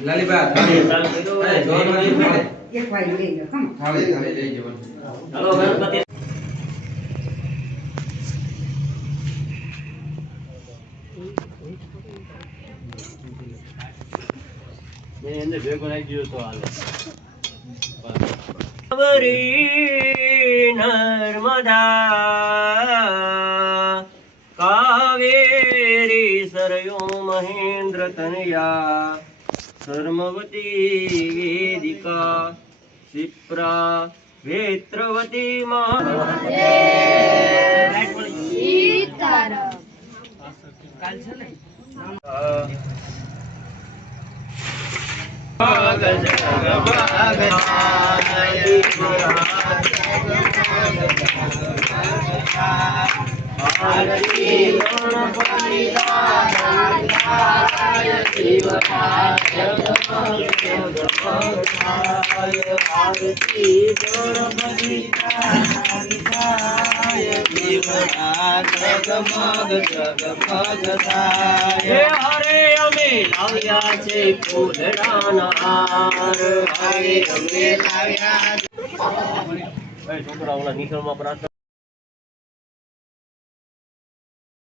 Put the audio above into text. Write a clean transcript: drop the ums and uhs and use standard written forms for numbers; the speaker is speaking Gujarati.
લાલીબા એક વાઈ લઈ લો કમ થાળી લઈ જવાનું હાલો ગણપતિ મે એને ભેગો નાખી દીધો તો હાલે નર્મદા કાવેરી સરયો મહેન્દ્ર તનયા ધર્મવતી વેદિકા શિપ્રા વેત્રવતી હરે અમે લાવ્યા છે ફૂલડાના હાર હરે અમે લાવ્યા છોકરા ઓલા નિકળમાં પ્રાર્થના